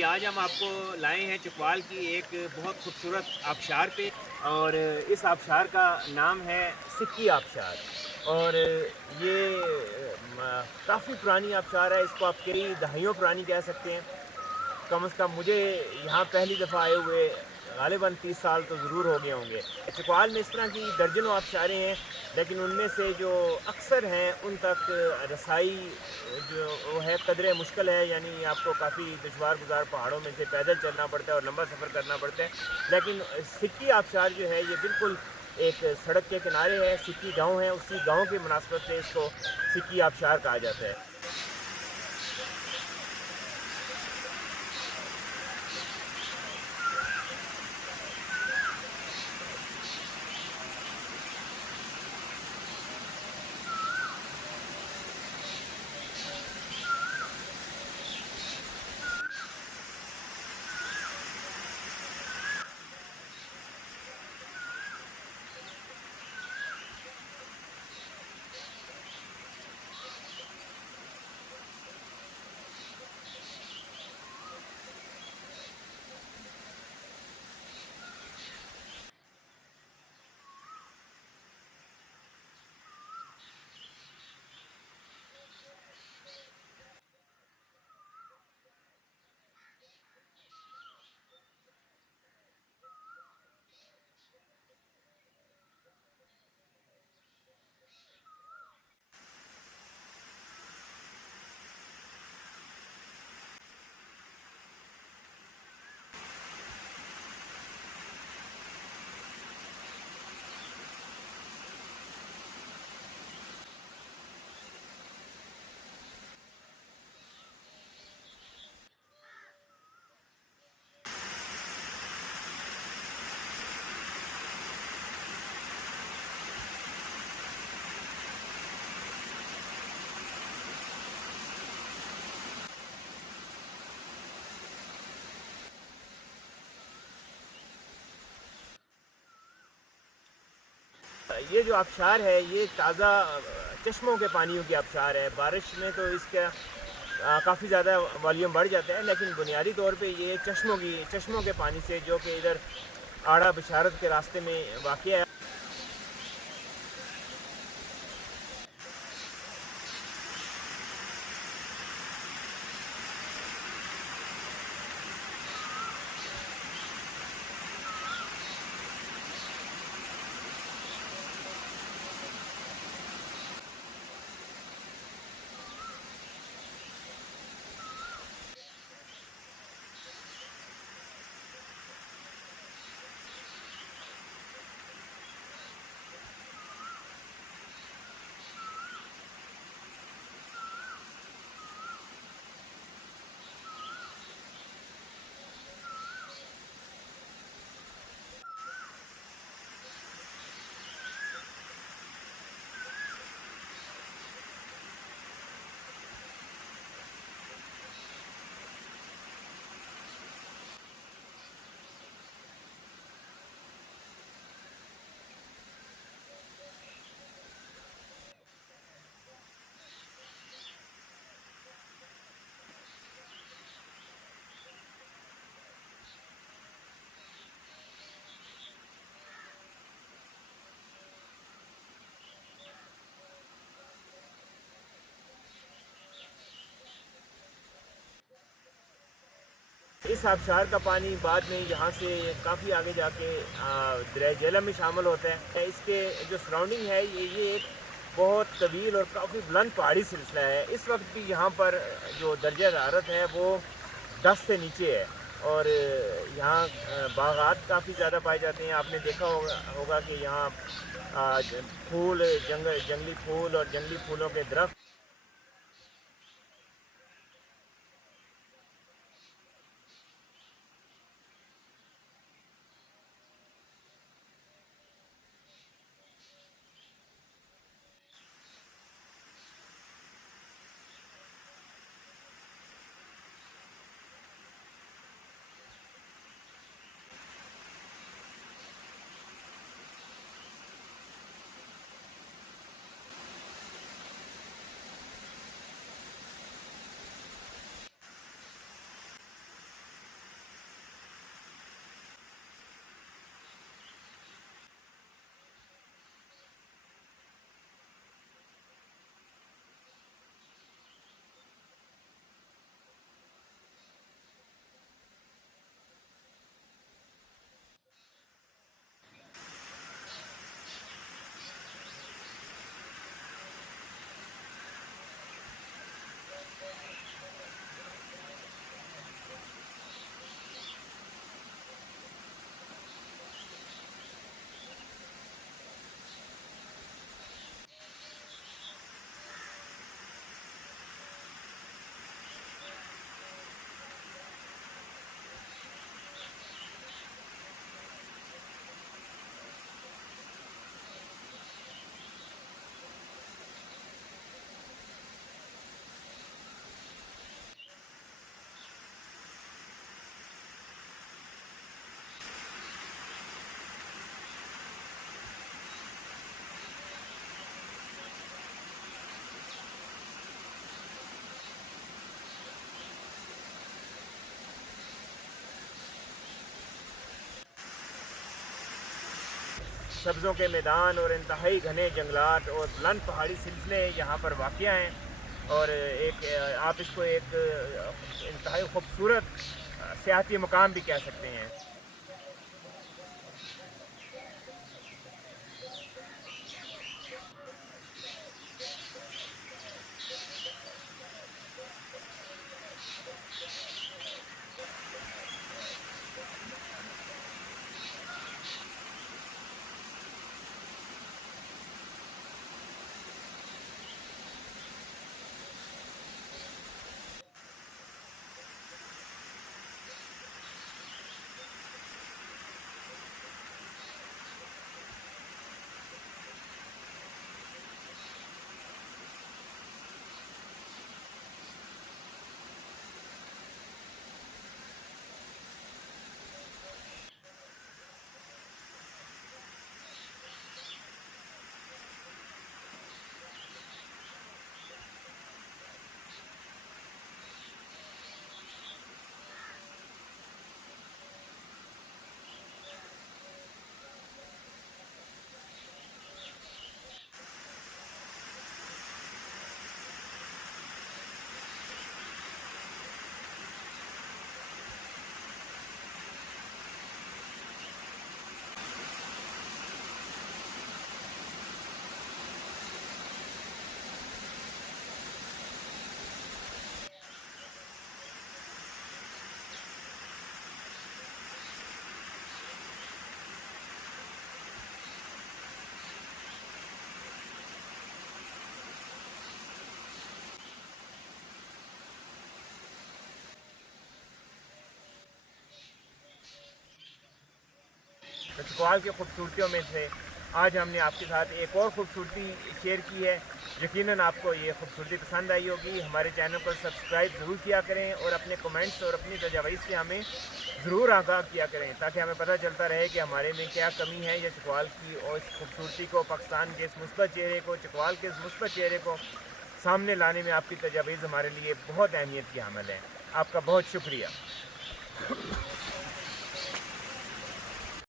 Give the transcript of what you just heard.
जी, आज हम आपको लाए हैं चकवाल की एक बहुत खूबसूरत आबशार पे और इस आबशार का नाम है सिक्की आबशार। और ये काफ़ी पुरानी आबशार है, इसको आप कई दहाइयों पुरानी कह सकते हैं। कम से कम मुझे यहाँ पहली दफ़ा आए हुए ग़ालिबन 30 साल तो ज़रूर हो गए होंगे। चकवाल में इस तरह की दर्जनों आबशारें हैं, लेकिन उनमें से जो अक्सर हैं उन तक रसाई जो वो है कदरे मुश्किल है, यानी आपको काफ़ी दुश्वार-गुज़ार पहाड़ों में से पैदल चलना पड़ता है और लंबा सफ़र करना पड़ता है। लेकिन सिक्की आबशार जो है ये बिल्कुल एक सड़क के किनारे है, सिक्की गाँव है, उसी गाँव की मुनासबत से इसको सिक्की आबशार कहा जाता है। ये जो आबशार है ये ताज़ा चश्मों के पानियों की आबशार है। बारिश में तो इसका काफ़ी ज़्यादा वॉल्यूम बढ़ जाता है, लेकिन बुनियादी तौर पे ये चश्मों के पानी से जो कि इधर आड़ा बिशारत के रास्ते में वाक़या है। इस आबशार का पानी बाद में यहाँ से काफ़ी आगे जाके दरिया झेलम में शामिल होता है। इसके जो सराउंडिंग है ये एक बहुत तवील और काफ़ी बुलंद पहाड़ी सिलसिला है। इस वक्त भी यहाँ पर जो दर्जा हरारत है वो 10 से नीचे है और यहाँ बागात काफ़ी ज़्यादा पाए जाते हैं। आपने देखा होगा कि यहाँ जंगली फूल और जंगली फूलों के दरख्त सब्ज़ों के मैदान और इंतहाई घने जंगलात और बुलंद पहाड़ी सिलसिले यहाँ पर वाक़या हैं। और आप इसको एक इंतहाई खूबसूरत सियाहती मकाम भी कह सकते हैं। तो चकवाल की खूबसूरतियों में से आज हमने आपके साथ एक और ख़ूबसूरती शेयर की है। यकीनन आपको ये खूबसूरती पसंद आई होगी। हमारे चैनल को सब्सक्राइब ज़रूर किया करें और अपने कमेंट्स और अपनी तजावीज़ से हमें ज़रूर आगाह किया करें, ताकि हमें पता चलता रहे कि हमारे में क्या कमी है या चकवाल की और इस खूबसूरती को, पाकिस्तान के इस मुस्बत चेहरे को, चकवाल के इस मुस्बत चेहरे को सामने लाने में आपकी तजावीज़ हमारे लिए बहुत अहमियत की हामिल है। आपका बहुत शुक्रिया।